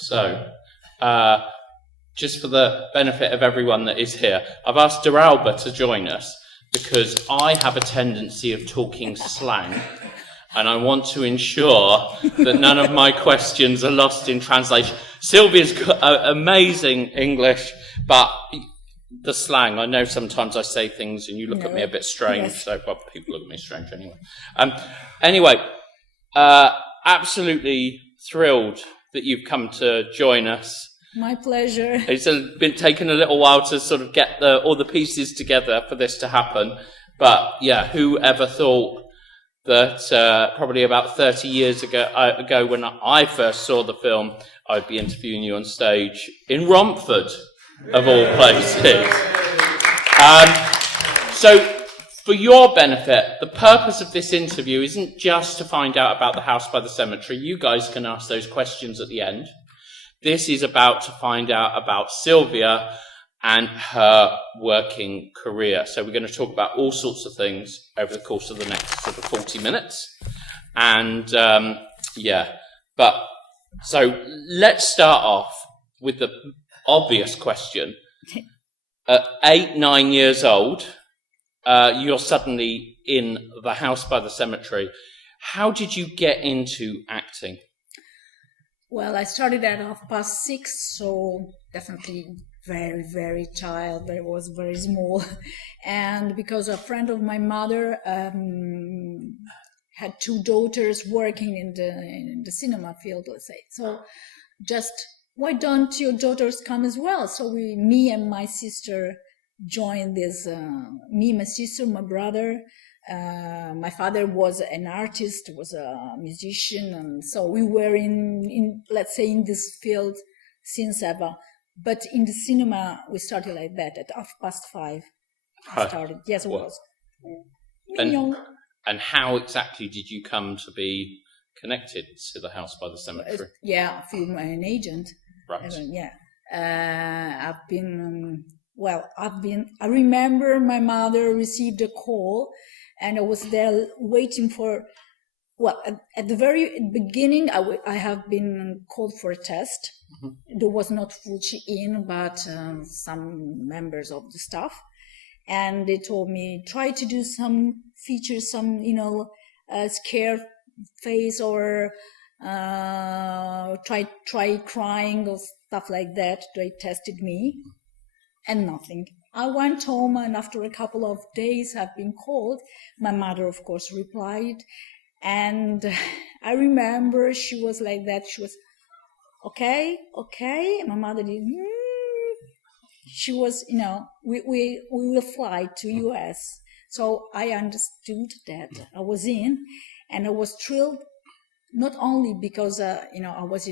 So, just for the benefit of everyone that is here, I've asked Duralba to join us because I have a tendency of talking slang, and I want to ensure that none of my questions are lost in translation. Sylvia's got amazing English, but the slang, I know sometimes I say things and you look at me a bit strange, so well, people look at me strange anyway. Absolutely thrilled that you've come to join us. My pleasure. It's been taking a little while to sort of get all the pieces together for this to happen, but yeah, who ever thought that probably about 30 years ago when I first saw the film, I'd be interviewing you on stage in Romford, of all places. So, for your benefit, the purpose of this interview isn't just to find out about the house by the cemetery. You guys can ask those questions at the end. This is about to find out about Sylvia and her working career. So we're going to talk about all sorts of things over the course of the next sort of 40 minutes. And, so let's start off with the obvious question. At 8-9 years old, you're suddenly in the house by the cemetery. How did you get into acting? Well, I started at 6:30, so definitely very, very child, but it was very small. And because a friend of my mother had 2 daughters working in the cinema field, let's say. So just, why don't your daughters come as well? So me and my sister joined this, me, my sister, my brother. My father was an artist, was a musician, and so we were in let's say in this field since ever. But in the cinema, we started like that at 5:30. I started. Yes, it was. And how exactly did you come to be connected to the house by the cemetery? Through an agent. Right. I remember my mother received a call, and I was there waiting for, at the very beginning, I have been called for a test. Mm-hmm. There was not Fulci in, but some members of the staff. And they told me, try to do some features, some, scared face, or try crying or stuff like that. They tested me, and nothing. I went home, and after a couple of days I've been called. My mother, of course, replied. And I remember she was like that. She was, okay. My mother did, She was, we will fly to US. So I understood that I was in, and I was thrilled, not only because, I was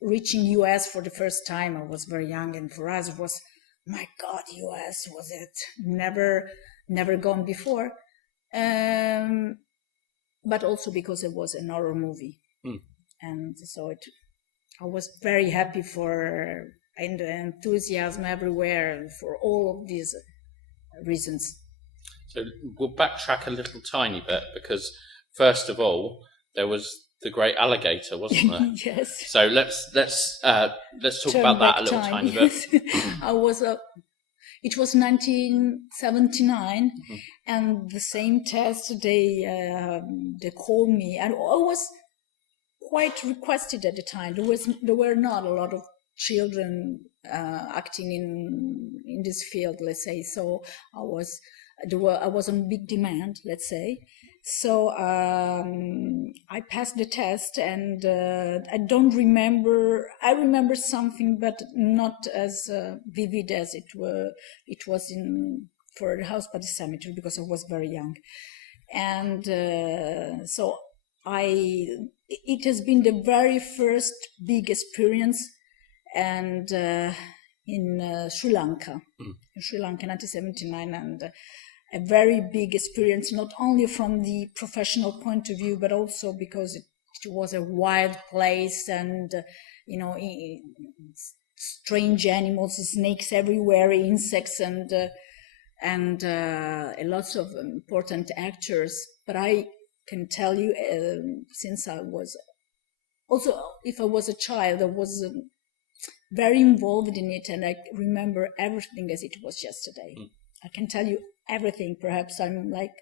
reaching US for the first time. I was very young, and for us it was, my God, US, was it? Never gone before. But also because it was an horror movie. Mm. And so I was very happy and the enthusiasm everywhere for all of these reasons. So we'll backtrack a little tiny bit, because first of all, there was the great Alligator, wasn't there? Yes. So let's talk about that a little tiny bit. It was 1979, mm-hmm. and the same test they called me, and I was quite requested at the time. There were not a lot of children acting in this field, let's say. So I was on big demand, let's say. So I passed the test, and I don't remember. I remember something, but not as vivid as it was for the house by the cemetery, because I was very young. And so it has been the very first big experience, and in Sri Lanka, in Sri Lanka, 1979, and a very big experience, not only from the professional point of view, but also because it was a wild place, and strange animals, snakes everywhere, insects, and lots of important actors. But I can tell you, since I was also, if I was a child, I was very involved in it, and I remember everything as it was yesterday. I can tell you everything. Perhaps I'm like,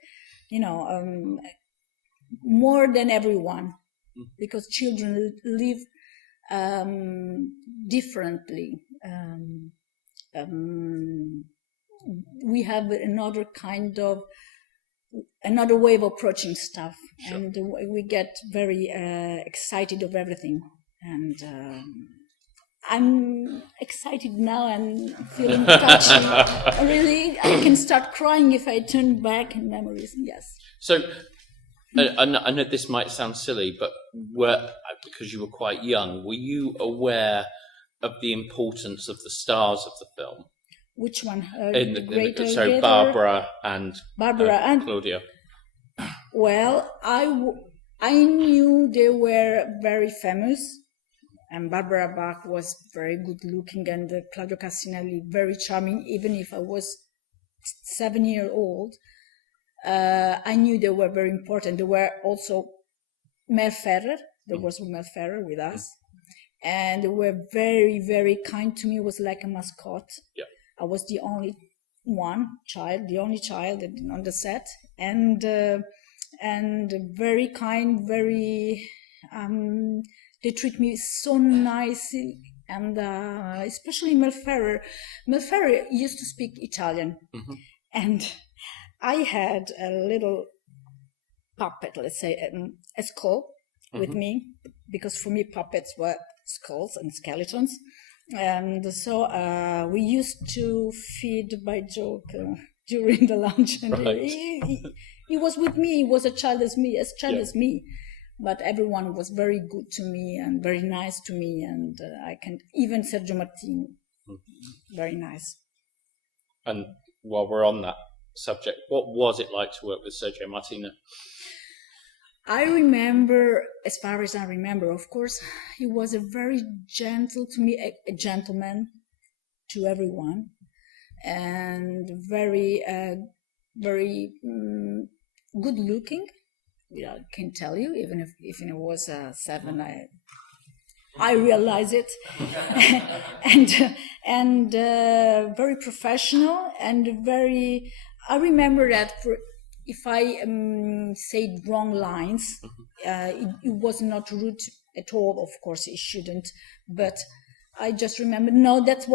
more than everyone, because children live differently. We have another way of approaching stuff, sure. And we get very excited of everything, and I'm excited now and feeling touchy. Really, I can start crying if I turn back in memories. Yes. So, I know this might sound silly, but because you were quite young, were you aware of the importance of the stars of the film? Which one? So Barbara and Claudia. Well, I knew they were very famous, and Barbara Bach was very good looking, and Claudio Cassinelli very charming. Even if I was 7 years old, I knew they were very important. There were also Mel Ferrer. There was Mel Ferrer with us, and they were very, very kind to me. It was like a mascot. Yeah. I was the only child on the set, and very kind, very. They treat me so nicely, and especially Mel Ferrer. Mel Ferrer used to speak Italian, and I had a little puppet, let's say, a skull with me, because for me puppets were skulls and skeletons. And so we used to feed by joke during the lunch, and right. he was with me. He was as child as me, but everyone was very good to me and very nice to me, and even Sergio Martini, very nice. And while we're on that subject, what was it like to work with Sergio Martini? I remember, as far as I remember, of course, he was a very gentle to me, a gentleman to everyone, and very, very good looking. I can tell you, even if I was 7, I realize it, and very professional and very. I remember that if I said wrong lines, it was not rude at all. Of course, it shouldn't. But I just remember, no, that's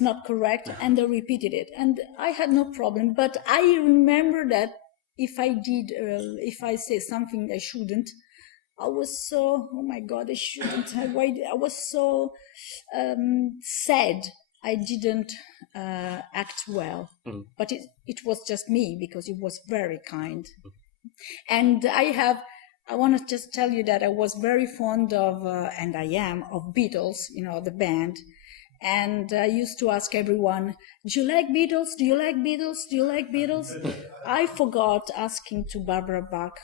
not correct, and I repeated it, and I had no problem. But I remember that if I say something I shouldn't, I was so, oh my God, I shouldn't have. I was so sad. I didn't act well, but it was just me, because it was very kind. And I want to just tell you that I was very fond of, and I am, of Beatles, the band. And I used to ask everyone, do you like Beatles? Do you like Beatles? Do you like Beatles? I forgot asking to Barbara Bach,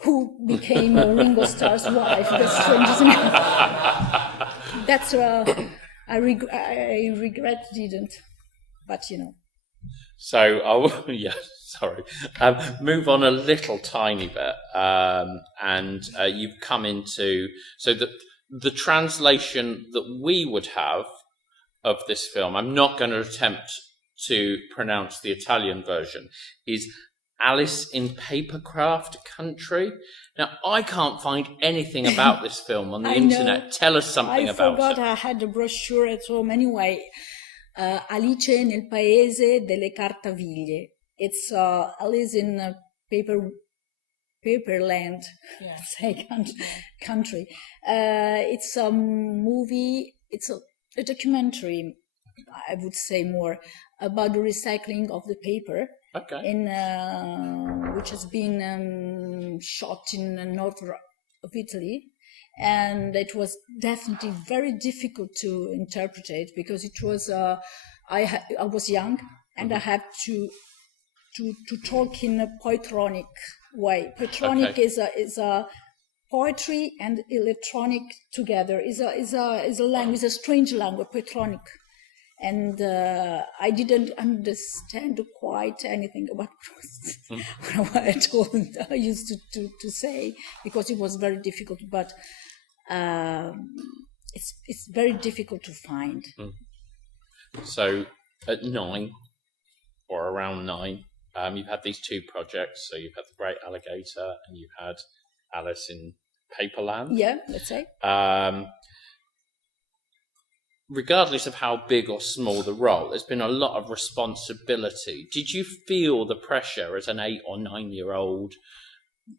who became Ringo Starr's wife. That's strange, isn't it? That's I regret didn't, but So sorry. Move on a little tiny bit, and you've come into the translation that we would have of this film. I'm not going to attempt to pronounce the Italian version. Is Alice in Papercraft Country. Now, I can't find anything about this film on the internet. Tell us something about it. I forgot I had the brochure at home. Anyway, Alice nel Paese delle Cartaviglie. It's Alice in Paperland, country. It's a movie, it's a documentary, I would say more, about the recycling of the paper. Okay. Which has been shot in the north of Italy, and it was definitely very difficult to interpret it, because it was I was young, and I had to talk in a poetronic way. Poetronic is a poetry and electronic together. Is a language, a strange language, poetronic. And I didn't understand quite anything about what I used to say, because it was very difficult. But it's very difficult to find. So at 9, or around 9, you've had these 2 projects. So you've had The Great Alligator and you've had Alice in Paperland. Yeah, let's say. Regardless of how big or small the role, there's been a lot of responsibility. Did you feel the pressure as an 8 or 9-year-old,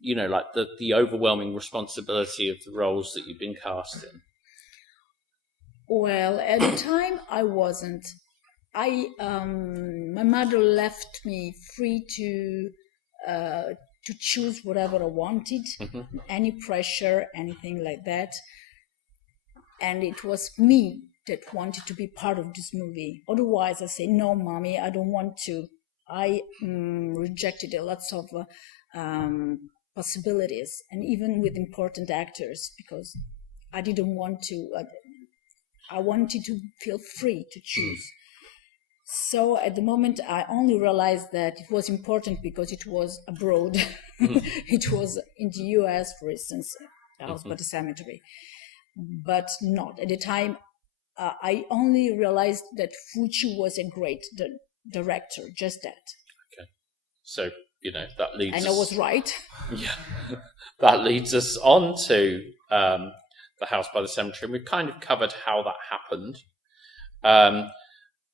like the overwhelming responsibility of the roles that you've been cast in? Well, at the time I wasn't. My mother left me free to choose whatever I wanted, any pressure, anything like that. And it was me that wanted to be part of this movie. Otherwise, I say, no, mommy, I don't want to. I rejected lots of possibilities, and even with important actors, because I didn't want to. I wanted to feel free to choose. So at the moment, I only realized that it was important because it was abroad. It was in the US, for instance, House by the Cemetery. But not. At the time, I only realized that Fucci was a great director, just that. Okay. So, that leads And I was right. Yeah. That leads us on to The House by the Cemetery. And we've kind of covered how that happened.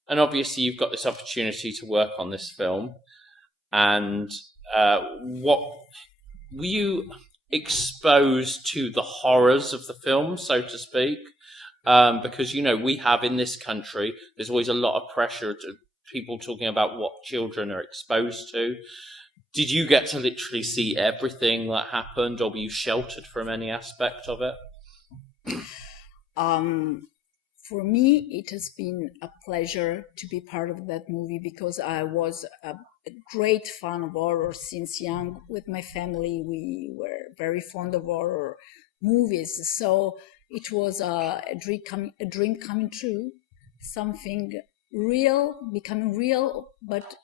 And obviously you've got this opportunity to work on this film. And what were you exposed to the horrors of the film, so to speak? Because, we have in this country, there's always a lot of pressure to people talking about what children are exposed to. Did you get to literally see everything that happened, or were you sheltered from any aspect of it? For me, it has been a pleasure to be part of that movie because I was a great fan of horror since young. With my family, we were very fond of horror movies. So it was a dream coming true, something real, becoming real, but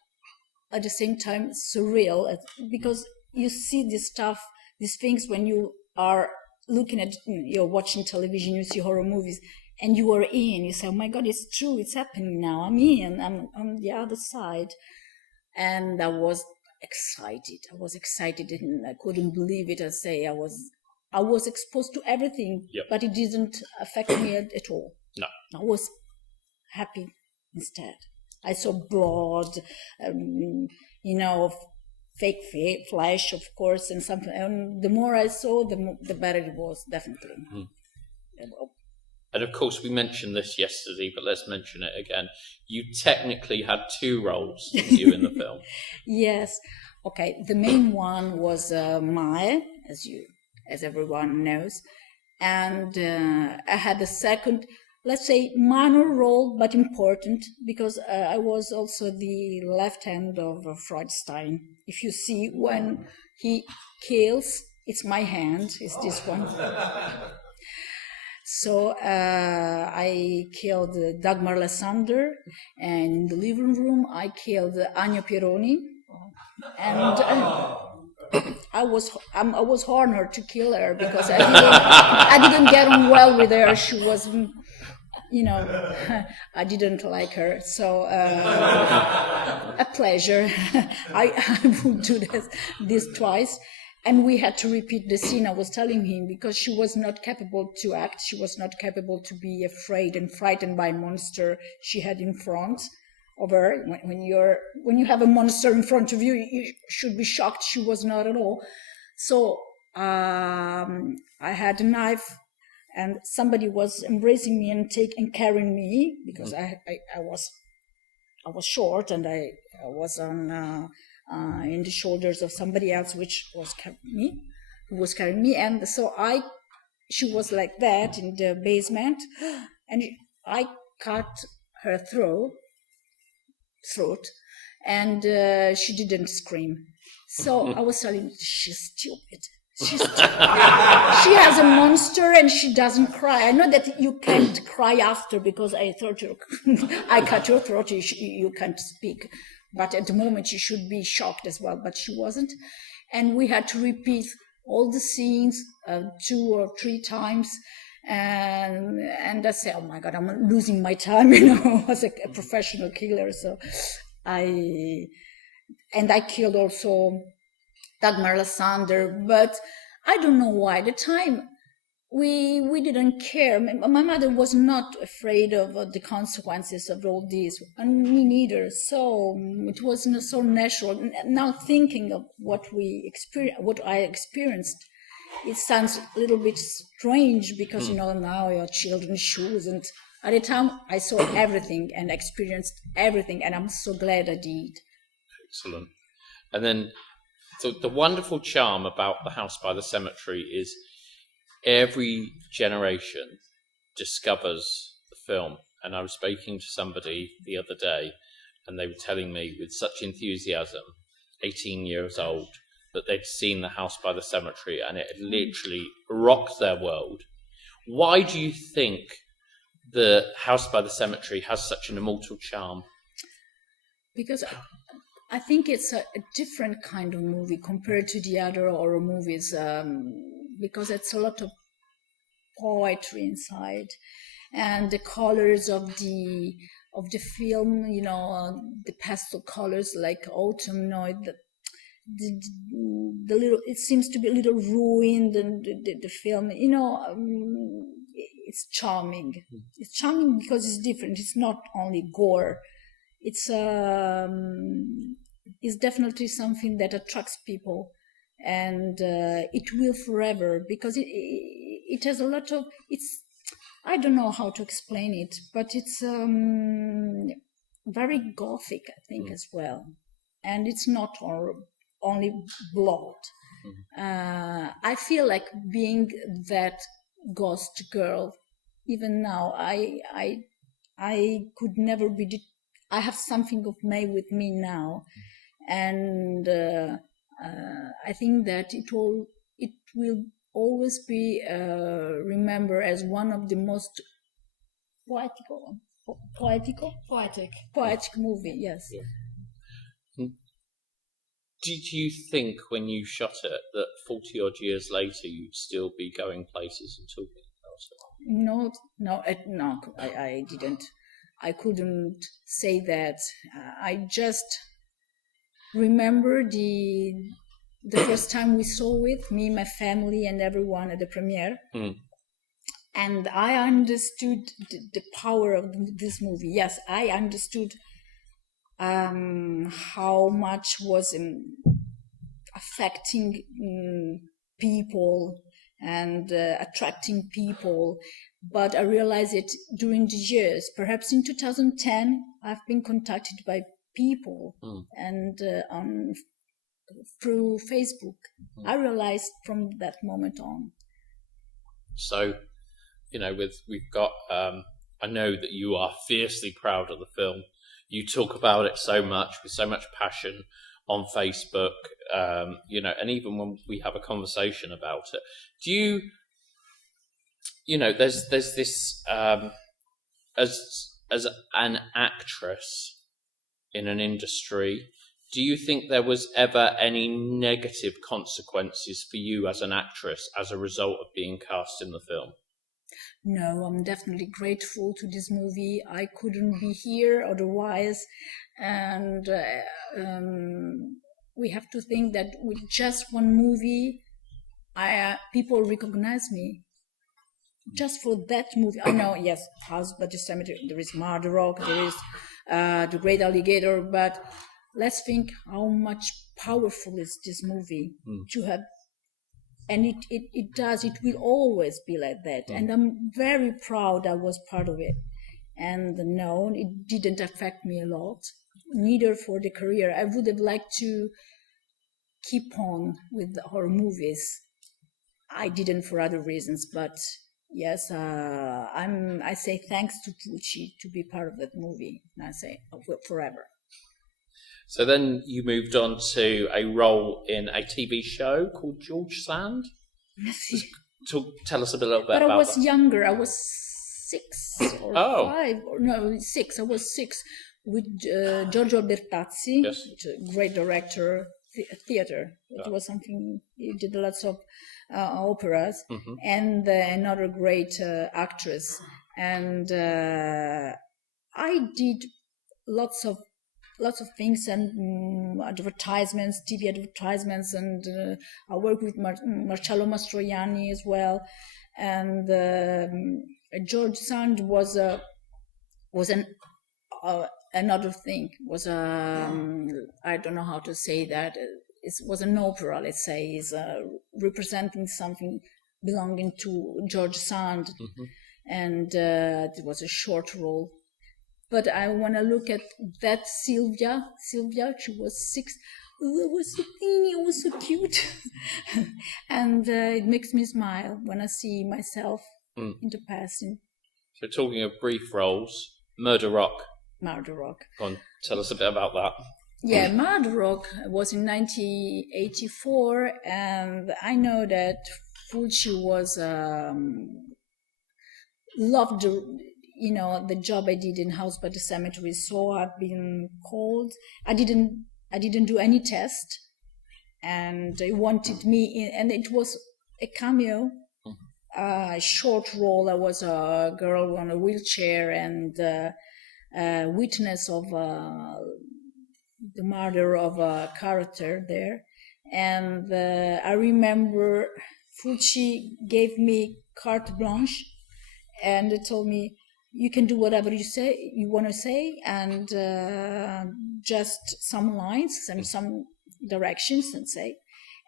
at the same time surreal, because you see this stuff, these things when you are looking at, you're watching television, you see horror movies, and you are in, you say, oh my God, it's true, it's happening now, I'm in, I'm on the other side. And I was excited and I couldn't believe it. I was exposed to everything, but it didn't affect me at all. No. I was happy instead. I saw blood, fake flesh, of course, and something. And the more I saw, the better it was, definitely. And of course, we mentioned this yesterday, but let's mention it again. You technically had 2 roles, didn't you, in the film? Yes. Okay. The main one was Mae, as everyone knows, and I had a second, let's say, minor role, but important, because I was also the left hand of Freudstein. If you see when he kills, it's my hand, it's this one. So I killed Dagmar Lassander, and in the living room I killed Anya Pieroni, and I was honored to kill her because I didn't get on well with her. She was, I didn't like her. So a pleasure. I would do this twice. And we had to repeat the scene. I was telling him because she was not capable to act. She was not capable to be afraid and frightened by a monster she had in front of her. When you have a monster in front of you, you should be shocked. She was not at all. So I had a knife, and somebody was embracing me and carrying me because I was short and I was on. In the shoulders of somebody else, who was carrying me, and so she was like that in the basement, and I cut her throat, and she didn't scream. So I was telling her, she's stupid. She has a monster and she doesn't cry. I know that you can't cry after because I thought I cut your throat, you can't speak. But at the moment, she should be shocked as well, but she wasn't. And we had to repeat all the scenes 2 or 3 times. And I say, oh my God, I'm losing my time, as a professional killer. So I killed also Dagmar Lassander, but I don't know why. At the time, we didn't care. My mother was not afraid of the consequences of all this, and me neither. So it wasn't so natural. Now thinking of what I experienced, it sounds a little bit strange because now your children's shoes, and at the time I saw everything and experienced everything, and I'm so glad I did. Excellent. And then the wonderful charm about The House by the Cemetery is every generation discovers the film. And I was speaking to somebody the other day, and they were telling me with such enthusiasm, 18 years old, that they'd seen The House by the Cemetery and it had literally rocked their world. Why do you think The House by the Cemetery has such an immortal charm? Because I think it's a different kind of movie compared to the other horror movies, because it's a lot of poetry inside, and the colors of the film, the pastel colors like autumn, the little, it seems to be a little ruined, and the film, it's charming. It's charming because it's different. It's not only gore. It's definitely something that attracts people, and it will forever, because it has a lot of, I don't know how to explain it, but it's very gothic, I think, as well. And it's not only blood. I feel like being that ghost girl. Even now, I could never be. I have something of May with me now, and I think that it will always be remembered as one of the most poetic movie. Yes. Yeah. Did you think when you shot it that 40 odd years later you'd still be going places and talking about it? No, I didn't. I couldn't say that. I just remember the first time we saw it, me, my family, and everyone at the premiere. And I understood the power of this movie. Yes, I understood how much was affecting people and attracting people. But I realized it during the years. Perhaps in 2010, I've been contacted by people and through Facebook. I realized from that moment on. So, we've got, I know that you are fiercely proud of the film. You talk about it so much, with so much passion on Facebook, and even when we have a conversation about it. Do you, there's this, as an actress in an industry, do you think there was ever any negative consequences for you as an actress as a result of being cast in the film? No, I'm definitely grateful to this movie. I couldn't be here otherwise. And we have to think that with just one movie, people recognize me. Just for that movie. I know, yes, House by the Cemetery, there is Murder Rock, there is The Great Alligator, but let's think how much powerful is this movie to have. And it will always be like that. And I'm very proud I was part of it. And no, it didn't affect me a lot, neither for the career. I would have liked to keep on with the horror movies. I didn't for other reasons, but yes, I say thanks to Pucci to be part of that movie. And I say forever. So then you moved on to a role in a TV show called George Sand. Tell us a little bit about that. But I was younger. I was 6 or 5. No, 6. I was 6 with Giorgio Albertazzi, yes. a great director, theater. It was something, he did lots of operas, and another great actress. And I did lots of things, and advertisements, TV advertisements, and I worked with Marcello Mastroianni as well. And George Sand was another thing. Was I don't know how to say that. It was an opera, let's say, is representing something belonging to George Sand, and it was a short role. But I want to look at that Sylvia, she was 6. It was so teeny, it was so cute. And it makes me smile when I see myself in the past. So talking of brief roles, Murder Rock. Go on, tell us a bit about that. Yeah, Murder Rock was in 1984, and I know that Fulci was loved the job I did in House by the Cemetery. So I've been called. I didn't do any test, and they wanted me in, and it was a cameo, a short role. I was a girl on a wheelchair and a witness of the murder of a character there. And I remember Fulci gave me carte blanche, and they told me, you can do whatever you want to say, and just some lines and some directions, and say.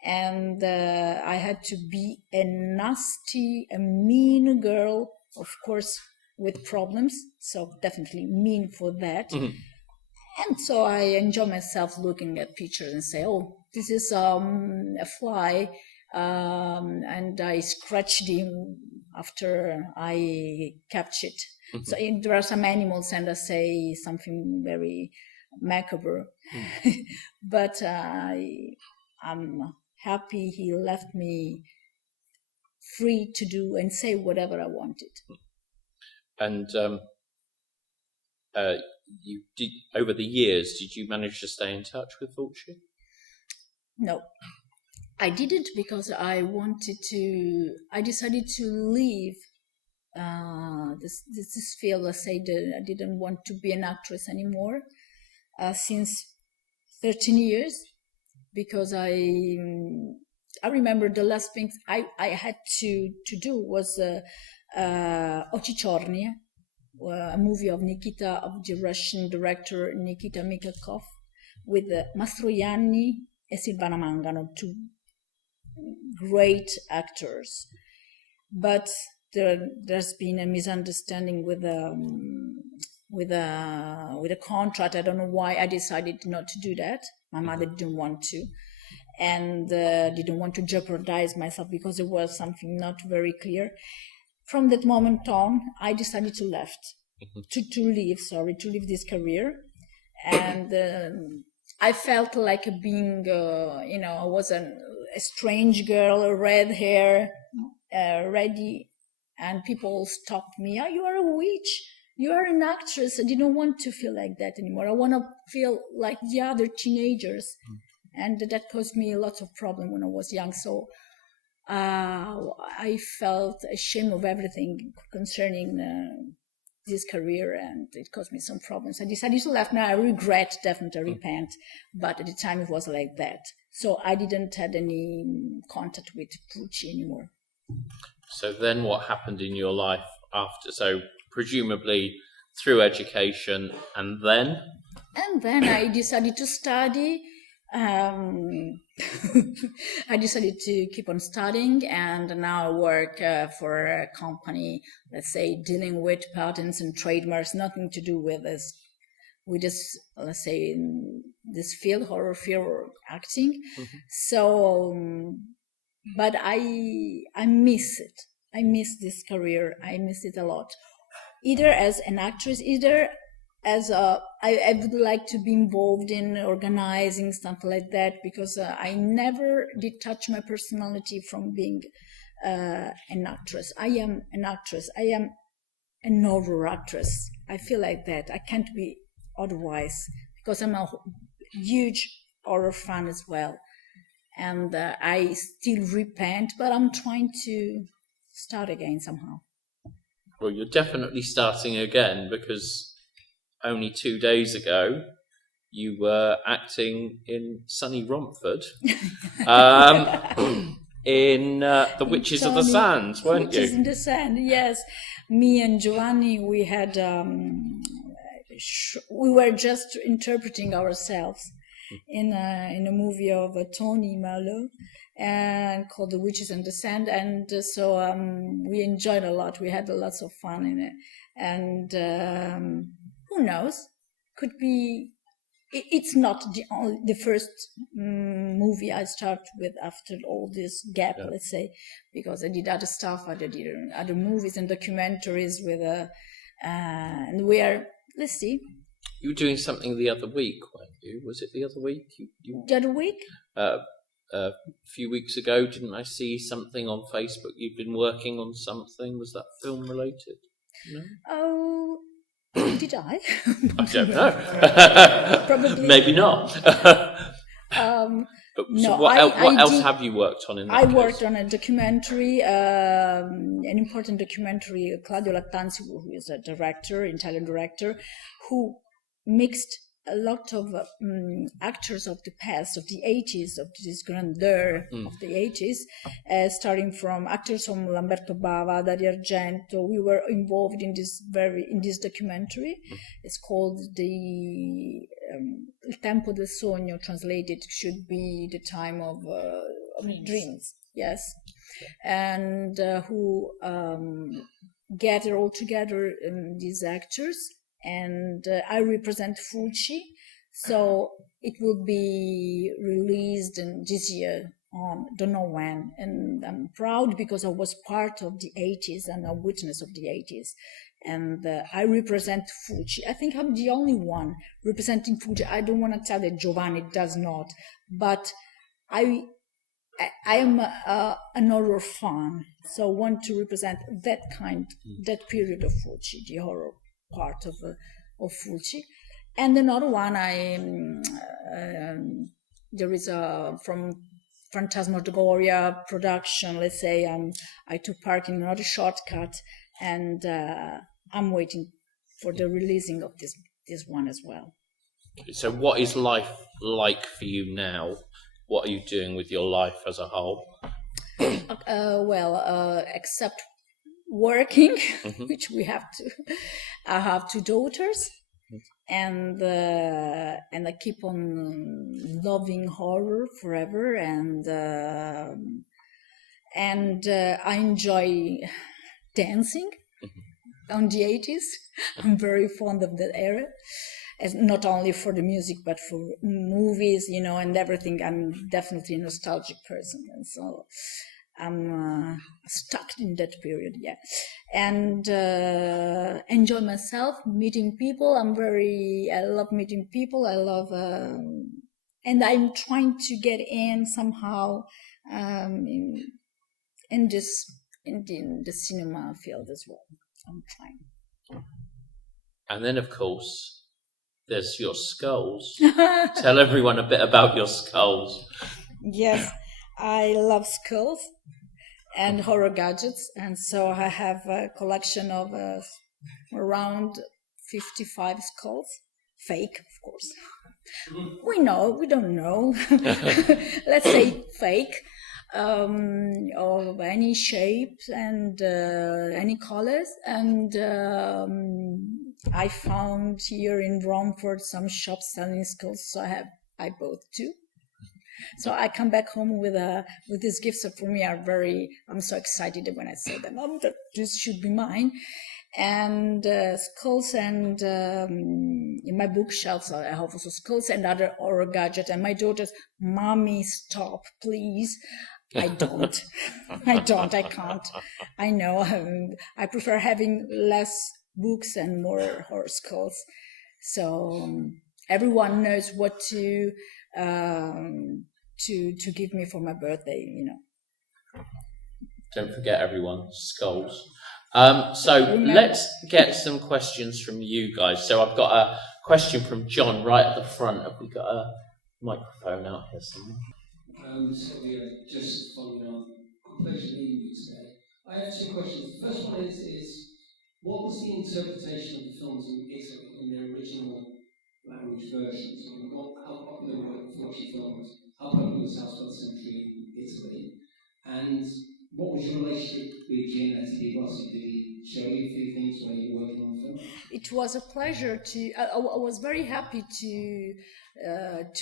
And I had to be a nasty, a mean girl, of course, with problems. So definitely mean for that. And so I enjoy myself looking at pictures and say, oh, this is a fly, and I scratched him after I captured it. So there are some animals, and I say something very macabre. But I'm happy he left me free to do and say whatever I wanted. And you did, over the years, did you manage to stay in touch with Fulci? No, I didn't, because I decided to leave this field. I said I didn't want to be an actress anymore since 13 years, because I remember the last things I had to do was Ochicyorny, a movie of the Russian director Nikita Mikhalkov, with Mastroianni and Silvana Mangano, two great actors. But there's been a misunderstanding with a contract. I don't know why I decided not to do that. My mother didn't want to, and didn't want to jeopardize myself, because it was something not very clear. From that moment on, I decided to leave this career, and I felt like being, I was a strange girl, red hair, ready, and people stopped me. Oh, you are a witch. You are an actress. I didn't want to feel like that anymore. I want to feel like the other teenagers, and that caused me lots of problem when I was young. So I felt ashamed of everything concerning this career, and it caused me some problems. I decided to leave. Now I regret, definitely repent, but at the time it was like that. So I didn't have any contact with Fulci anymore. So then what happened in your life after? So presumably through education, and then? And then I decided to study. I decided to keep on studying, and now I work for a company, let's say, dealing with patents and trademarks, nothing to do with this, let's say, in this field, horror field or acting. So, but I miss it. I miss this career. I miss it a lot. Either as an actress, either as I would like to be involved in organizing stuff like that, because I never did touch my personality from being an actress. I am an actress. I am a novel actress. I feel like that. I can't be otherwise, because I'm a huge horror fan as well. And I still repent, but I'm trying to start again somehow. Well, you're definitely starting again, because only 2 days ago you were acting in sunny Romford in The Witches of the Sands, weren't you? Witches in the Sand, yes. Me and Giovanni, we had we were just interpreting ourselves in a movie of Tony Malo and called The Witches in the Sand, and so we enjoyed a lot. We had lots of fun in it, and who knows, could be. It's not the first movie I start with after all this gap, let's say, because I did other stuff. I did other movies and documentaries with and we are. Let's see. You were doing something the other week, weren't you? Was it the other week? The other week? A few weeks ago, didn't I see something on Facebook? You've been working on something. Was that film related? No? Oh, did I? I don't know. Probably. Maybe not. But no, so what else have you worked on in that case? Worked on a documentary, an important documentary, Claudio Lattanzi, who is a director, Italian director, who mixed a lot of actors of the past, of the 80s, of this grandeur of the 80s, starting from actors from Lamberto Bava, Dario Argento. We were involved in this documentary. It's called Il tempo del sogno, translated should be the time of dreams. Yes, and who gather all together these actors. And I represent Fulci, so it will be released this year on don't know when. And I'm proud because I was part of the 80s and a witness of the 80s. And I represent Fulci. I think I'm the only one representing Fulci. I don't want to tell that Giovanni does not, but I am an horror fan, so I want to represent that period of Fulci, the horror part of Fulci. And another one, there is from Phantasmagoria production, let's say, I took part in another shortcut, and I'm waiting for the releasing of this one as well. So what is life like for you now? What are you doing with your life as a whole? Except working, which we have to. I have 2 daughters, and I keep on loving horror forever, and I enjoy dancing on the 80s. I'm very fond of that era, as not only for the music but for movies, and everything. I'm definitely a nostalgic person, and so I'm stuck in that period, and enjoy myself, meeting people. I love meeting people. I love, and I'm trying to get in somehow in the cinema field as well. I'm trying. And then, of course, there's your skulls. Tell everyone a bit about your skulls. Yes, I love skulls and horror gadgets, and so I have a collection of around 55 skulls, fake, of course. We don't know. Let's say fake, of any shape and any colors. And I found here in Romford some shops selling skulls, so I bought 2. So I come back home with these gifts that for me are I'm so excited when I say them. That this should be mine. And skulls, and in my bookshelves I have also skulls and other horror gadgets. And my daughter's, "Mommy, stop, please." I don't. I can't. I know. I prefer having less books and more horror skulls. So everyone knows what to give me for my birthday, Don't forget, everyone, skulls. So let's get some questions from you guys. So I've got a question from John right at the front. Have we got Microphone out here somewhere. Sylvia, just following on, pleasure meeting you today. I have two questions. The first one is what was the interpretation of the films in Italy in their original language versions? How popular were the Fulci films? How popular was Houseboat Cemetery in Italy? And what was your relationship with Giannetti Di Rossi? Did he show you a few things while you were working on the film? It was a pleasure to. I was very happy to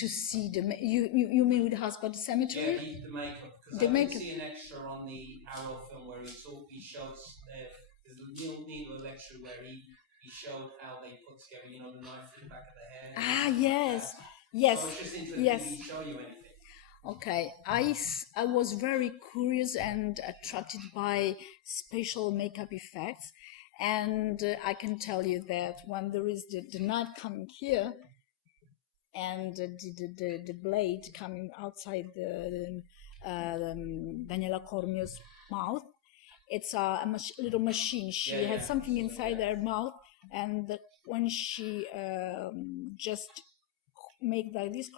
see the. You mean with Houseboat Cemetery? Yeah, the makeup. Because I did see an extra on the Arrow film where he showed there's a Needle lecture where he showed how they put together, the knife in the back of the head. Ah, yes, yes, So I was just interested, yes. did he show you anything? Okay, I was very curious and attracted by special makeup effects, and I can tell you that when there is the knife coming here and the blade coming outside the Daniela Cormio's mouth, it's a little machine. She had something inside her mouth, and when she just make like this,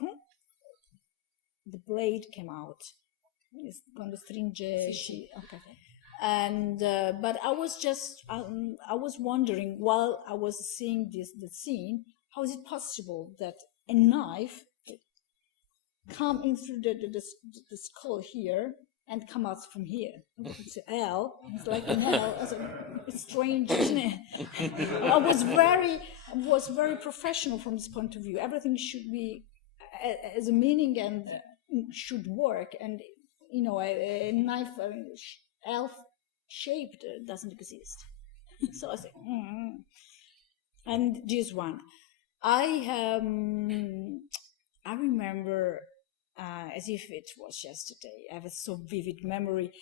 the blade came out. Quando stringe, she okay. And but I was just I was wondering while I was seeing the scene, how is it possible that a knife come in through the skull here and come out from here? It's an L. It's like an L. It's strange, isn't it? I was very professional from this point of view. Everything should be as a meaning and should work. And a knife L shaped doesn't exist. So I said, and this one, I remember as if it was yesterday. I have a so vivid memory.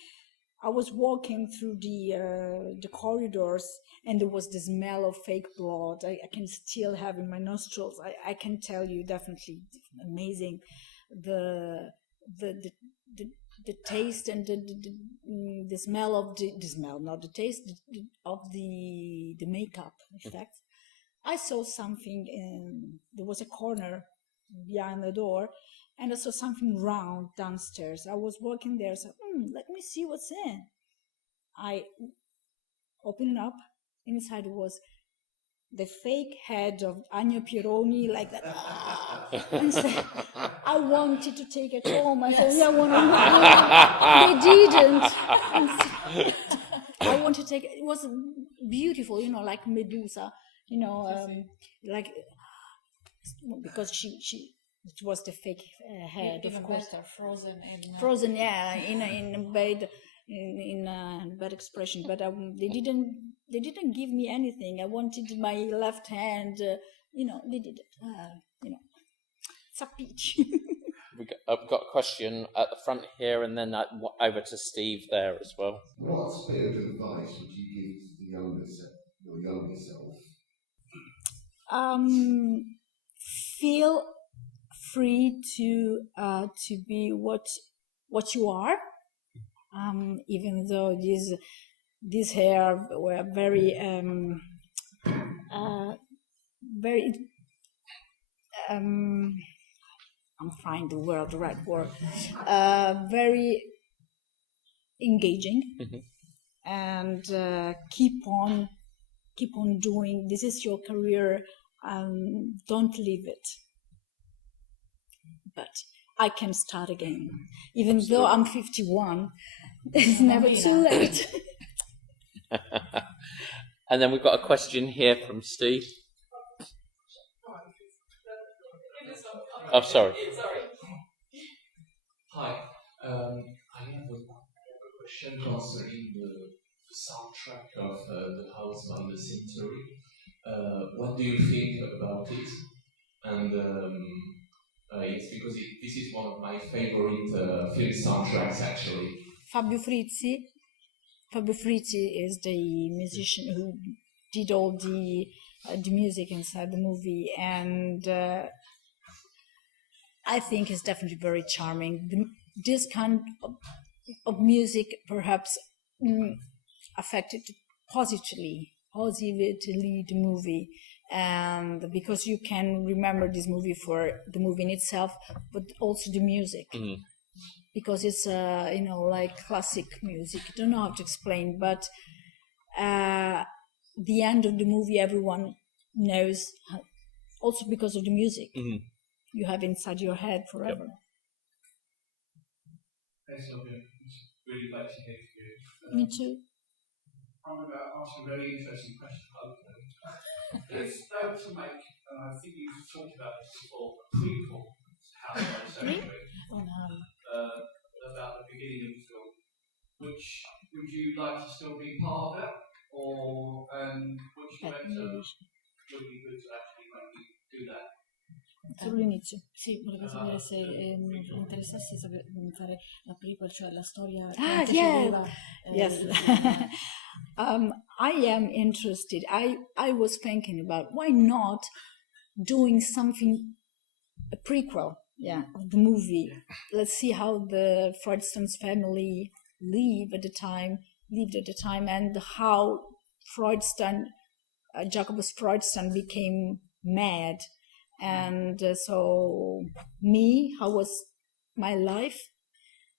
I was walking through the corridors, and there was the smell of fake blood. I can still have in my nostrils. I can tell you definitely amazing. The taste and the smell of the smell, not the taste of the makeup effect. I saw something there was a corner behind the door, and I saw something round downstairs. I was walking there, so let me see what's in. I opened it up. Inside was the fake head of Agno Pieroni, like that. And so I wanted to take it home. I said, they didn't. I wanted to take it. It was beautiful, like Medusa, like because she it was the fake head, of course. Better, frozen, yeah, in bad expression. But they didn't give me anything. I wanted my left hand. They did it. It's a peach. I've got a question at the front here, and then over to Steve there as well. What bit of advice would you give to your younger self? Feel free to be what you are, even though these hair were very I'm trying the right word, very engaging, and keep on doing. This is your career. Don't leave it. But I can start again. Even though I'm 51, it's never too late. And then we've got a question here from Steve. Oh, sorry. Hi. I have a question concerning the soundtrack of The House by the Cemetery. What do you think about it? And yes, because this is one of my favorite film soundtracks, actually. Fabio Frizzi is the musician who did all the music inside the movie, and I think it's definitely very charming. This kind of music perhaps affected positively the movie, and because you can remember this movie for the movie in itself, but also the music, because it's like classic music. I don't know how to explain, but the end of the movie everyone knows, also because of the music. You have inside your head forever. Thanks, Sylvia. It's really glad to hear from you. Me too. I'm going to ask a very interesting question, hopefully. If they were to make, and I think you've talked about this before, a prequel to House by the Cemetery, about the beginning of the film, which would you like to still be part of that, or which director would be good to actually maybe do that? Solo l'inizio. Sì, volevo sapere se interessassi fare la prequel, cioè la storia che Yeah. antecedeva, Yes. il film. I am interested. I was thinking about why not doing something, a prequel, of the movie. Let's see how the Freudstein's family lived at the time, and how Jacobus Freudstein became mad. And so how was my life?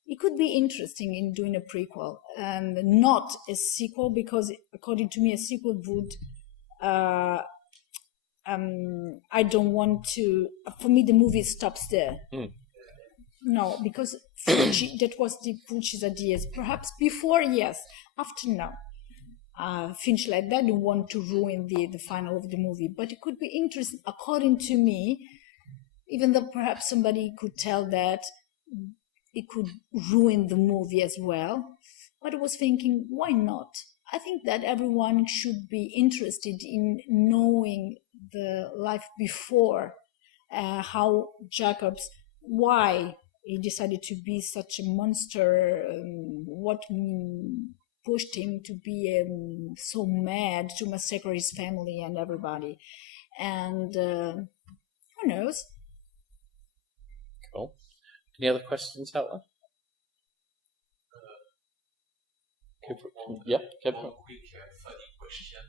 It could be interesting in doing a prequel and not a sequel, because according to me a sequel would I don't want to, for me the movie stops there. No, because Fulci, that was the Fulci's ideas. Perhaps before, yes. After, no. Finch like that don't want to ruin the final of the movie, but it could be interesting according to me, even though perhaps somebody could tell that it could ruin the movie as well. But I was thinking, why not? I think that everyone should be interested in knowing the life before, how Jacobs, why he decided to be such a monster, what pushed him to be so mad, to massacre his family and everybody. And who knows? Cool. Any other questions out there? One quick funny question.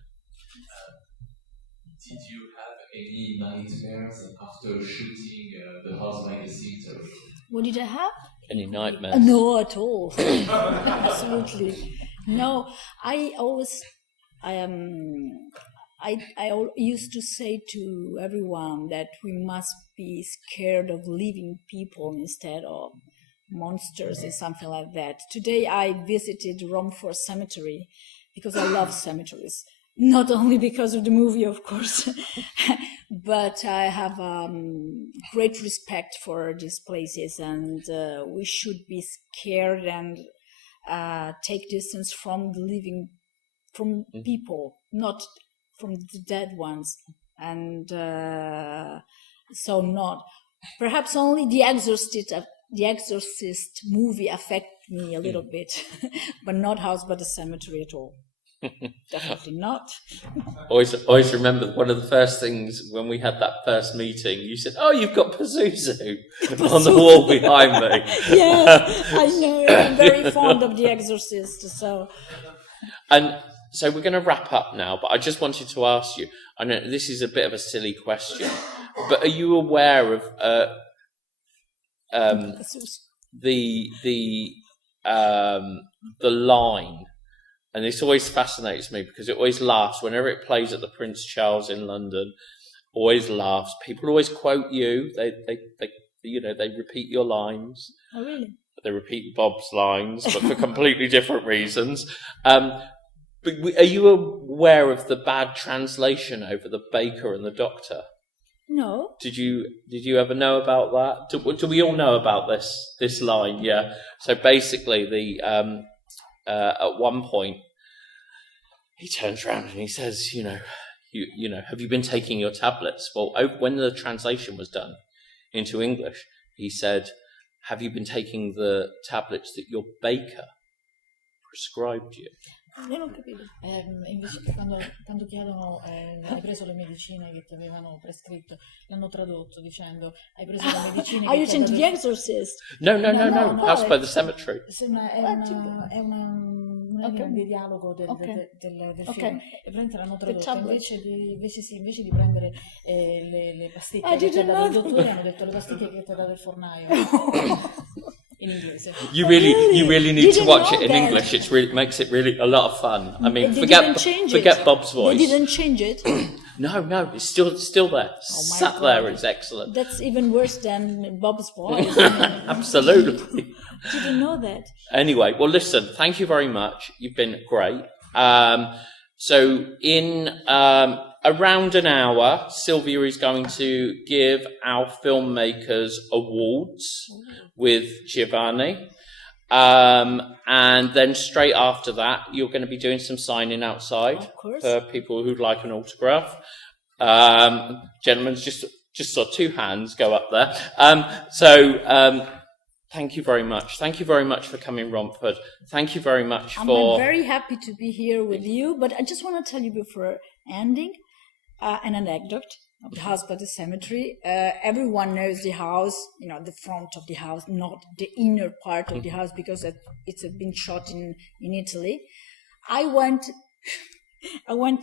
Did you have any nightmares after shooting The House by the Cemetery? What did I have? Any nightmares? No, at all. Absolutely. No, I used to say to everyone that we must be scared of living people instead of monsters or something like that. Today I visited Romford cemetery because I love cemeteries. Not only because of the movie, of course, but I have great respect for these places, and we should be scared and take distance from the living, from people, not from the dead ones. And so not, perhaps only The Exorcist movie affect me a little bit, but not House by the Cemetery at all. Definitely not. Always remember one of the first things when we had that first meeting, you said, "Oh, you've got Pazuzu on the wall behind me." Yes, I know. I'm very fond of The Exorcist. So we're going to wrap up now, but I just wanted to ask you. I know this is a bit of a silly question, but are you aware of the line? And this always fascinates me because it always laughs whenever it plays at the Prince Charles in London. Always laughs. People always quote you. They repeat your lines. Oh, really? They repeat Bob's lines, but for completely different reasons. But are you aware of the bad translation over the baker and the doctor? No. Did you ever know about that? Do we all know about this line? Yeah. So basically, at one point, he turns around and he says, have you been taking your tablets? Well, when the translation was done into English, he said, have you been taking the tablets that your baker prescribed you? Io non capivo. Invece quando chiedono hai preso le medicine che ti avevano prescritto, l'hanno tradotto dicendo hai preso le medicine Are che you ti saying The avevano... Exorcist? No. House by the Cemetery. È una una linea di dialogo del Ok. film, e praticamente l'hanno tradotto tablet. invece di prendere le pasticche I che ti ha didn't dato il know dottore, hanno detto le pasticche che ti ha dato il fornaio. In inglese. You really need to Didn't watch know it in that. English. It makes it really a lot of fun. I mean, They didn't change it. forget Bob's voice. They didn't change it. No, it's still there. Oh my Sat God. there, it's excellent. That's even worse than Bob's voice. Absolutely. Didn't know that. Anyway, well, listen, thank you very much. You've been great. So in around an hour, Sylvia is going to give our filmmakers awards with Giovanni. And then straight after that, you're going to be doing some signing outside Of course. for people who'd like an autograph. Gentlemen, just saw two hands go up there. Thank you very much. Thank you very much for coming, Romford. Thank you very much I'm for... very happy to be here with you, but I just want to tell you before ending an anecdote of the house by the cemetery. Everyone knows the house, the front of the house, not the inner part of the house, because it's been shot in Italy. I went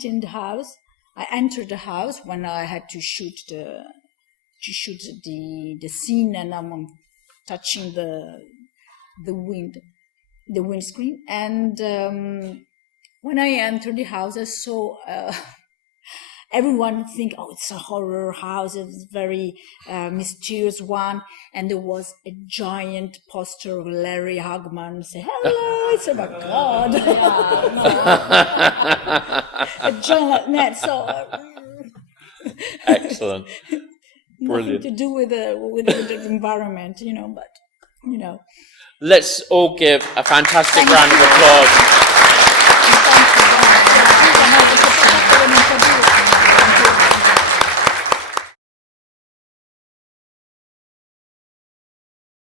in the house. I entered the house when I had to shoot the scene, and I'm touching the windscreen. And when I entered the house, I saw everyone think, oh, it's a horror house, it's a very mysterious one. And there was a giant poster of Larry Hagman say, hello. I said, oh my God. A giant net. So Excellent. nothing Brilliant. to do with the environment, but. Let's all give a fantastic round of applause